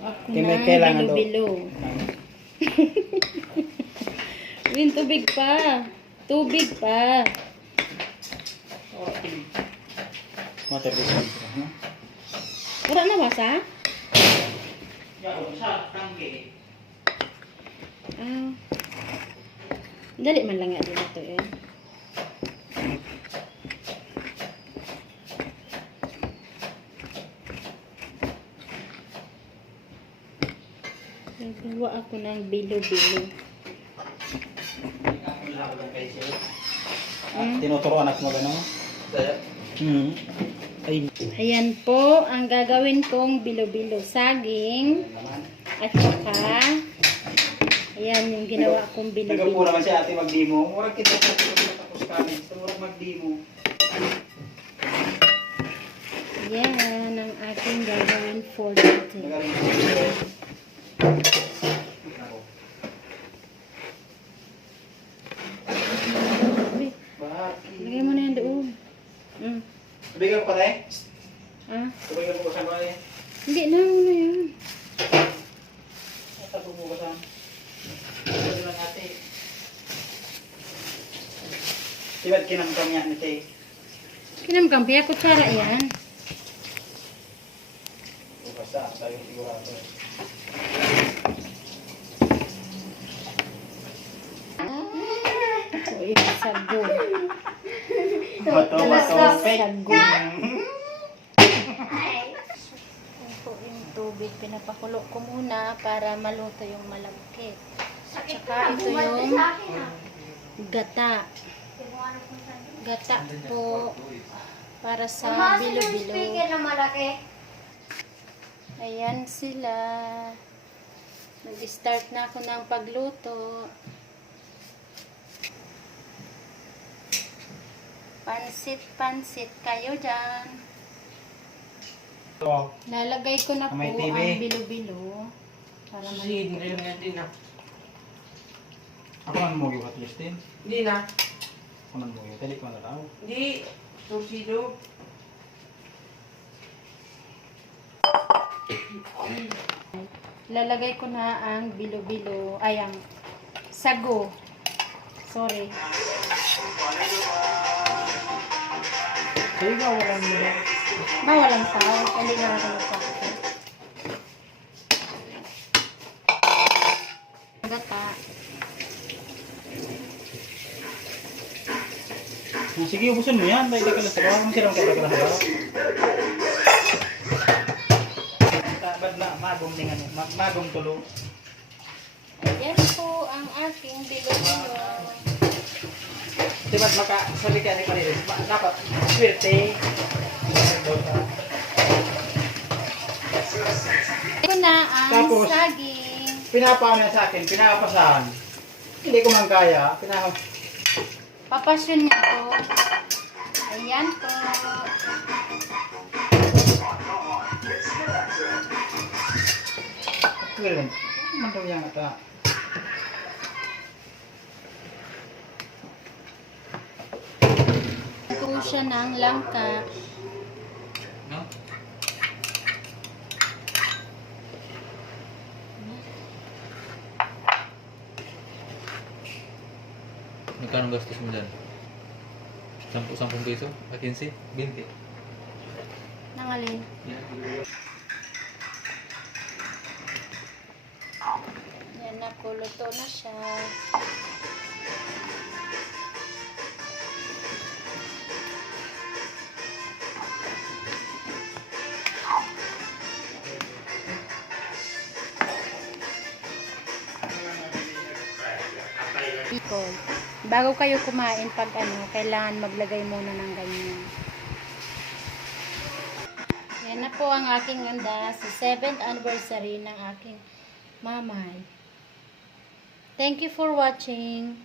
Ako May ng kailangan daw. bilo-bilo. Win, tubig pa. Tubig pa. Water dispenser. No? Wala na basa? Ah. Dali man lang yan dito eh. Nagawa ako ng bilo-bilo. Tinuturoan ako mo gano'n? Ay. Ayan po ang gagawin kong bilo-bilo. Saging. At saka, ayan yung ginawa kong bilo-bilo. Nagapura man si ate mag-demo. Murag kita tapos kami. Murag mag-demo. Yan ang aking gagawin for today. Lagay mo na yan doon. Bigyan ko pa tayo? Ah? Bigyan ko pa tayo? Hindi na, muna yan. Ito bubukasan. Ito lang ate. Diba't kinamkam niya ni Tay? Kinamkampi, kutsara yan. Basta, tayo sigurado. Ito yung sago. Bato, fake. Sago. Ito yung tubig. Pinapakulo ko muna para maluto yung malagkit. At saka ito yung gata. Gata po para sa bilo-bilo. Ayan sila. Nag-start na ako ng pagluto. Pansit kayo dyan. Lalagay ko na po May TV. ang bilo-bilo. Para maluto. Ako man mo yung at least din. Hindi na. Ako man mo yung. Talik mo na tao. Hindi. Torsido. Lalagay ko na ang bilo-bilo. Ay, ang sago. Sorry. Sa'yo ka, walang nila. Walang tao. Hindi nga ako magpapakita. Gata. Sige, ubusin mo yan. Dahil ka lang sa bawang. Masirang ka lang sa bawang. Bad na, magong din ano. Magong tulo. Ayan po ang aking bilo-bilo. Diba't makasabi ka ni Parilis. Dapat, swerte. Ito na ang Tapos, saging. Pinapaano niya sa akin, pinapasahan. Hindi ko man kaya. Papasyon niya po. Ayan po. Well, mandaw yan ata. Po siya ng langka. No? Magkano gastos mo dyan? 10 piso? 15? 20? Nangalin. Yan na po. Luto na siya. Bago kayo kumain pag kailangan maglagay muna ng ganyan. Yan na po ang aking ganda sa 7th anniversary ng aking mamay. Thank you for watching.